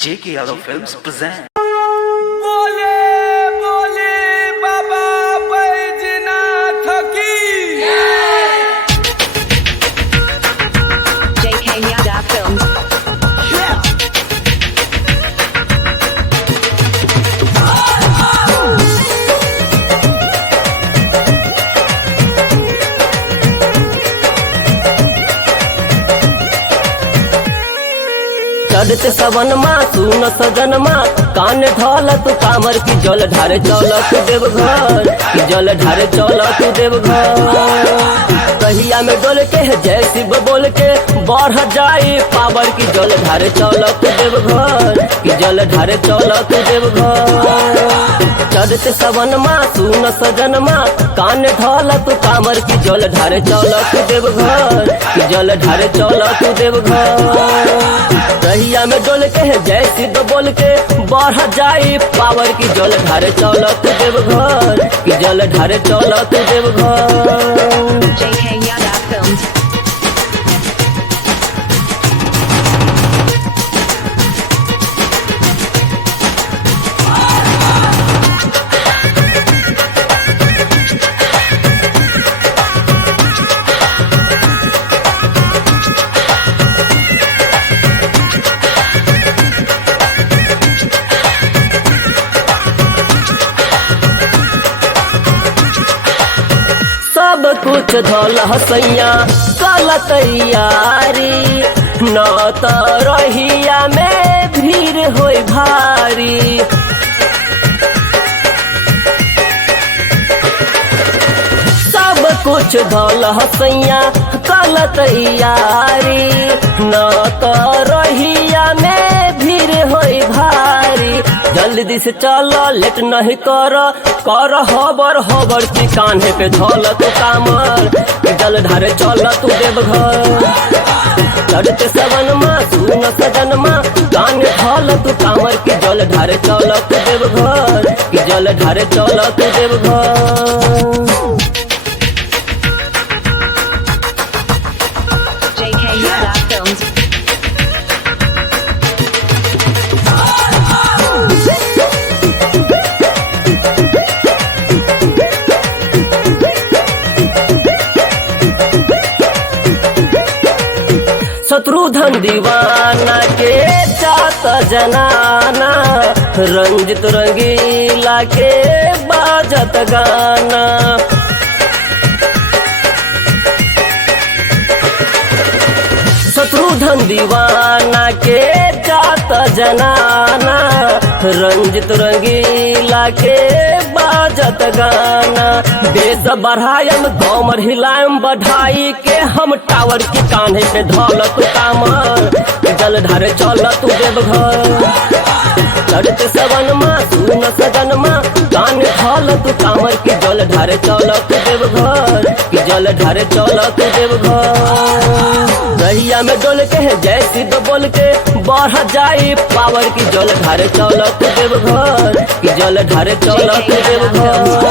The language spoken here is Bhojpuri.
J.K. Yadav Films present. बोले बोले बाबा बैजनाथ की JK Yadav Films. चढ़त सवन माँ सुन सजन माँ कान ढोल तू कामर की जल ढारे चल तू देवघर की जल ढारे चल तू देवघर कहिया में डोल के जय शिव बोल के बढ़ जाए पावर की जल ढारे चल तू देवघर की जल ढारे चल तू देवघर चढ़त सवन माँ सुन सजन माँ कान ढोल तू कामर की जल ढारे चल तू देवघर की जल ढारे चल तू देवघर कहिया में डोल के जय शिव बोल के बढ़ जाए पावर की जल ढारे चल तू देवघर की जल ढारे चल तू देवघर JK Yadav Films. सब कुछ धल हसैया कल तैयारी न त रहिया में भीड़ होई भारी सब कुछ धल हसैया कल तैयारी न त रहिया में भीड़ होई भारी जल्दी से चल लेट नहीं कर हबर की कान्हे पे धल तू कामर जल ढारे चल तू देवघर चढ़ते सवन माँ सुन सजन माँ कान्हे धल तू कामर की जल ढारे चल तू देवघर की जल ढारे चल तू Deoghar JK Yadav Films. Shatrughan दीवाना के चात जनाना रंजित रंगीला के बाजत गाना शत्रुधन दीवाना के चात जनाना रंजित रंगीला के बाजत गाना बेस बढ़ायम कमर हिलायम बढ़ाई के हम टावर की कान्हे पे धल तू कामर जल ढारे चल तू देवघर चढ़ते सवन माँ सुन सजन माँ कान धल तू कामर की जल ढारे चल तू देवघर की जल ढारे चल तू देवघर रहिया में डोल के जय शिव बोल के बढ़ जाए पावर की जल ढारे चल तू देवघर की जल ढारे चल तू देवघर